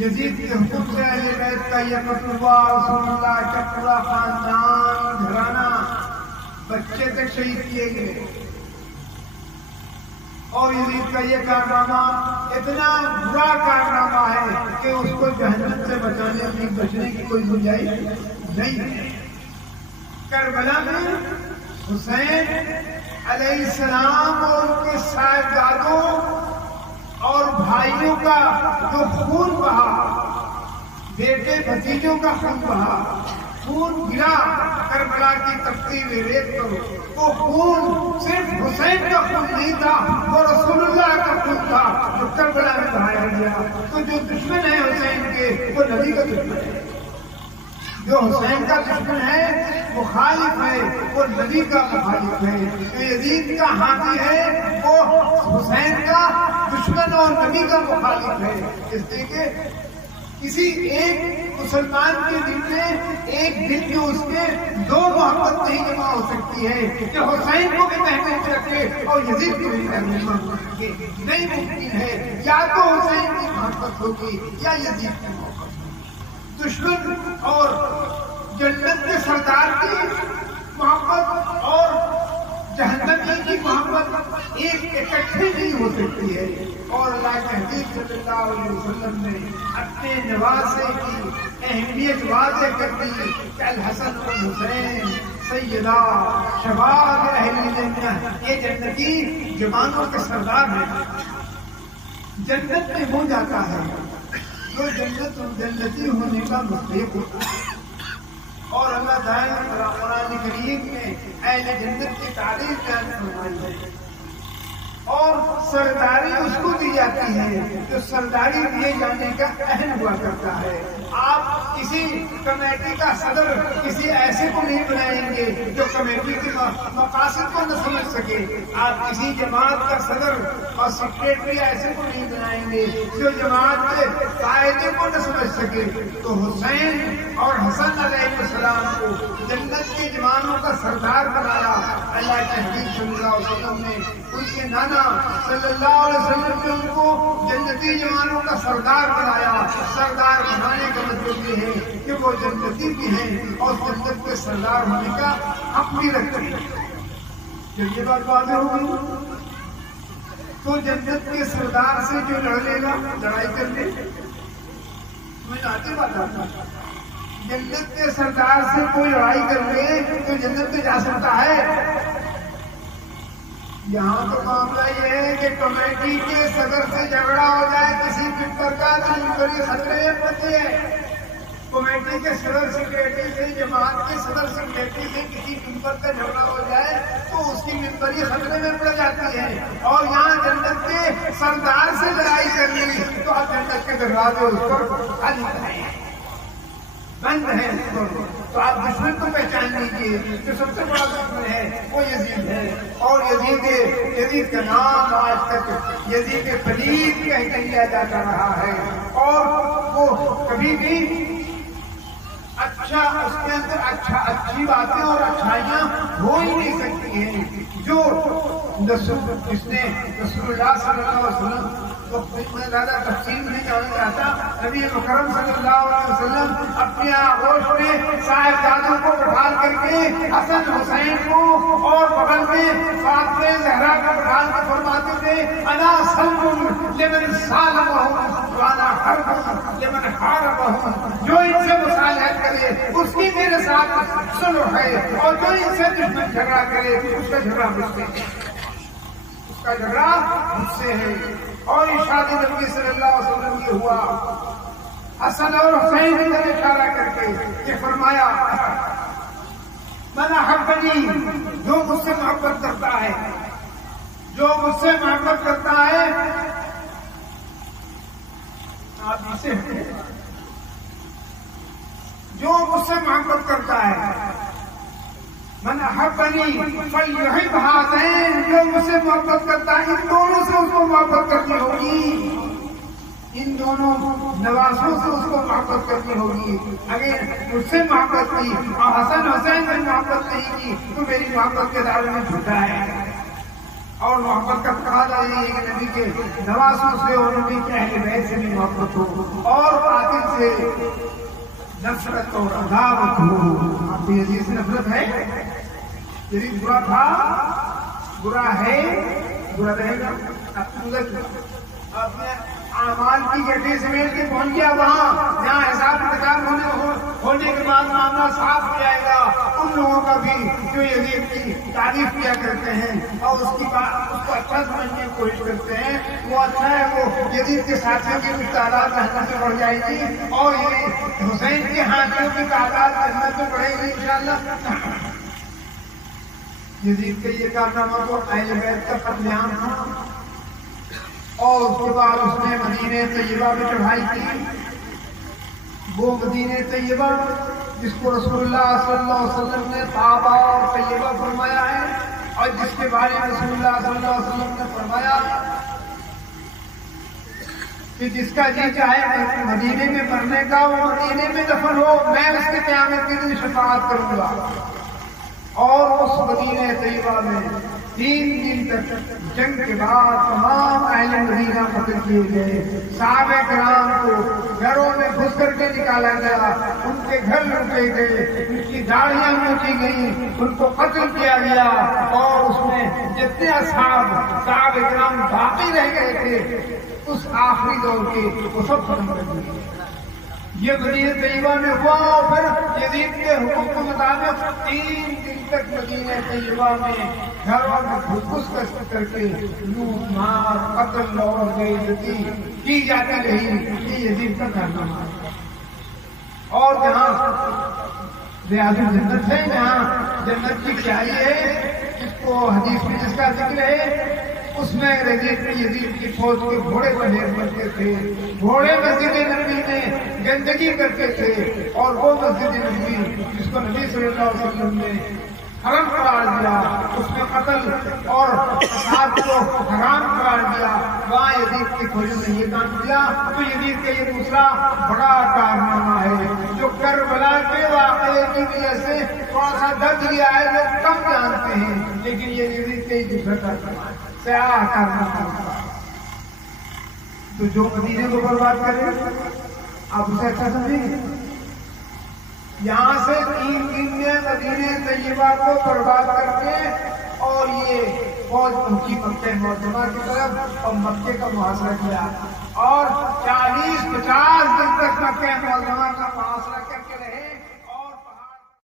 یزید کے حکم سے اہل بیت کا یہ مطلوبہ رسول اللہ کا پورا خاندان گھرانہ بچے تک شہید کیے گئے، اور یزید کا یہ کارنامہ اتنا برا کارنامہ ہے کہ اس کو جہنم سے بچنے کی کوئی گنجائش نہیں ہے۔ کربلا میں حسین علیہ السلام اور ان کے صاحبزادوں اور بھائیوں کا جو خون بہا، بیٹے بھتیجوں کا خون بہا، خون گرا کربلا کی تپتی میں ریت کرو، وہ خون صرف حسین کا خون نہیں تھا، وہ رسول اللہ کا خون تھا جو کربلا میں بہایا گیا۔ تو جو دشمن ہے حسین کے، وہ نبی کا دشمن ہے، جو حسین کا دشمن ہے مخالف ہے، وہ نبی کا مخالف ہے۔ جو یزید کا حامی ہے وہ حسین کا دشمن اور نبی کا مخالف ہے۔ اس لیے کہ کسی ایک مسلمان کے دل میں ایک دل میں اس کے دو محبت نہیں جمع ہو سکتی ہے کہ حسین کو بھی محبوب رکھے اور یزید کو بھی محبوب رکھے، نہیں ممکن ہے۔ یا تو حسین کی محبت ہوگی یا یزید کی محبت۔ دشمن اور جنت کے سردار کی محبت اور جہنمی کی محبت ایک اکٹھے نہیں ہو سکتی ہے۔ اور اللہ کے حبیب صلی اللہ علیہ وسلم نے اپنے نواسے کی اہمیت واضح کر دی کہ الحسن والحسین سیدہ شباب اہل جنت، یہ جنتی جوانوں کے سردار ہیں۔ جنت میں ہو جاتا ہے جو جنتی ہونے کا مستحق ہوتا ہے، اور اللہ تعالیٰ قرآن کریم میں اہل جنت کی تعریف بیان فرمائی ہے، اور سرداری اس کو دی جاتی ہے جو سرداری دیے جانے کا اہل ہوا کرتا ہے۔ آپ کسی کمیٹی کا صدر کسی ایسے کو نہیں بنائیں گے جو کمیٹی کے مقاصد کو نہ سمجھ سکے، آپ کسی جماعت کا صدر اور سیکریٹری ایسے کو نہیں بنائیں گے جو جماعت کے فائدے کو نہ سمجھ سکے۔ تو حسین اور حسن علیہ السلام کو جنت کے جوانوں کا سردار بنایا اللہ کے حبیب صلی اللہ علیہ وسلم نے۔ ان کے نانا صلی اللہ علیہ وسلم نے ان کو جنتی جوانوں کا سردار بنایا۔ سردار بنانے کا مطلب یہ ہے کہ وہ جنتی بھی ہیں اور جنت کے سردار ہونے کا حق بھی رکھتے ہیں۔ جب یہ بات واضح ہو گئی تو جنت کے سردار سے جو لڑ لے گا، لڑائی کر لے، میں آتی بات آتا، جنت کے سردار سے کوئی لڑائی کر لے تو جنت میں جا سکتا ہے۔ یہاں تو معاملہ یہ ہے کہ کمیٹی کے صدر سے جھگڑا ہو جائے کسی ممبر کا تو ممبری خطرے میں پڑتی ہے۔ کمیٹی کے صدر سیکریٹری سے، جماعت کے صدر سیکریٹری سے کسی ممبر کا جھگڑا ہو جائے تو اس کی ممبری خطرے میں پڑ جاتی ہے، اور یہاں جنت کے سردار سے لڑائی کر لی تو اب جنت کے دروازے اس پر خالی ہیں، بند ہے اس پر۔ تو آپ دشمن کو پہچان لیجیے، جو سب سے بڑا دشمن ہے وہ یزید ہے، اور یزید کا نام آج تک یزید پلید کہہ لیا جاتا رہا ہے، اور وہ کبھی بھی اچھا اس کے اندر اچھی باتیں اور اچھائیاں ہو ہی نہیں سکتی ہیں۔ جو جس نے رسول اللہ صلی اللہ علیہ وسلم تو میں زیادہ تفصیل نہیں جانا چاہتا، نبی مکرم صلی اللہ علیہ وسلم اپنے آغوش میں صاحبزادوں کو بٹھال کر کے حسن حسین کو اور بغل میں فاطمہ زہرا کو بٹھال کے فرماتے تھے انا سلم لمن سالمہم وانا حرب لمن حاربہم، جو ان سے مصالحت کرے اس کی میرے ساتھ صلح ہے، اور جو ان سے دشمن جھگڑا کرے اس کا جھگڑا مجھ سے ہے، اس کا جھگڑا مجھ سے ہے۔ اور ارشاد نبی صلی اللہ علیہ وسلم یہ ہوا، حسن اور حسین نے اشارہ کر کے یہ فرمایا من احبنی، جو مجھ سے محبت کرتا ہے، جو مجھ سے محبت کرتا ہے، آپ اسے جو مجھ سے محبت کرتا ہے، من احبنی فلیحب ہذین، جو مجھ سے محبت کرتا ہے ان دونوں سے اس کو محبت کرنی ہوگی، ان دونوں نواسوں سے اس کو محبت کرنی ہوگی۔ اگر مجھ سے محبت کی اور حسن حسین سے محبت نہیں کی تو میری محبت کے دعوے میں جھوٹا ہے۔ اور محبت کا تقاضا یہ ہے کہ نبی کے نواسوں سے اور نبی کے اہل بیت سے بھی محبت ہو اور قاتل سے نفرت اور عداوت ہو. آپ کو یزید سے نفرت ہے؟ یزید برا تھا، برا ہے، برا رہے گا. اپنے اعمال کی گٹی سمیٹ کے پہنچ گیا وہاں جہاں حساب کتاب ہونے کے بعد معاملہ صاف ہو جائے گا. ان لوگوں کا بھی جو یزید کی تعریف کیا کرتے ہیں اور اس کو اچھا سمجھنے کی کوشش کرتے ہیں، وہ اچھا ہے. وہ یزید کے ساتھیوں کی بھی تعداد جہنم سے بڑھ جائے گی اور یہ حسین کے ہاتھیوں کی تعداد جہنم سے بڑھے گی انشاءاللہ. یزید کے یہ کارنامہ تو اہل بیت کا قتل عام تھا اور اس کے بعد اس نے مدینہ طیبہ میں چڑھائی کی. وہ مدینہ طیبہ جس کو رسول اللہ صلی اللہ علیہ وسلم نے طابہ اور طیبہ فرمایا ہے اور جس کے بارے میں رسول اللہ صلی اللہ علیہ وسلم نے فرمایا کہ جس کا جی چاہے مدینے میں مرنے کا وہ مدینے میں دفن ہو، میں اس کے قیامت کے دن شفاعت کروں گا. اور اس مدینہ طیبہ میں 3 دن تک جنگ کے بعد تمام اہل مدینہ قتل کیے گئے. صحابہ کرام کو گھروں میں گھس کر کے نکالا گیا، ان کے گھر لوٹے گئے، ان کی داڑیاں نوچی گئیں، ان کو قتل کیا گیا. اور اس میں جتنے صحابہ کرام باقی رہ گئے تھے اس آخری دور کے وہ سب ختم کر دیے. یہ مدینہ طیبہ میں ہوا اور پھر یزید کے حکم کے مطابق 3 دن تک مدینہ طیبہ میں گھروں میں گھس کر کے لوٹ مار قتل اور بے عزتی کی جاتی رہی. یہ یزید کا کارنامہ ہے. اور جہاں ریاض الجنت ہے، جہاں جنت کی کیائی ہے، جس کو حدیث میں جس کا ذکر ہے، اس میں یزید کی فوج کے گھوڑے پہیر کرتے تھے. گھوڑے مسجد نبوی میں گندگی کرتے تھے اور وہ مسجد نبوی جس کو نبی صلی اللہ علیہ وسلم نے حرم قرار دیا، اس میں قتل اور فساد کو حرام قرار دیا، وہاں یزید کی فوجوں نے یہ کام کیا. تو یزید کا یہ دوسرا بڑا کارنامہ ہے جو کربلا کے واقعے کی وجہ سے تھوڑا سا درد لیا ہے، لوگ کم جانتے ہیں، لیکن یہ یزید کا یہ دوسرا کارنامہ ہے، سیاہ کارنامہ. تو جو مدینے کو برباد کرے آپ اسے اچھا سمجھیں. یہاں سے 3 دن میں مدینہ طیبہ کو برباد کر کے اور یہ فوج پہنچی مکہ معظمہ کی طرف اور مکے کا محاصرہ کیا اور 40-50 دن تک مکہ معظمہ کا محاصرہ کیا.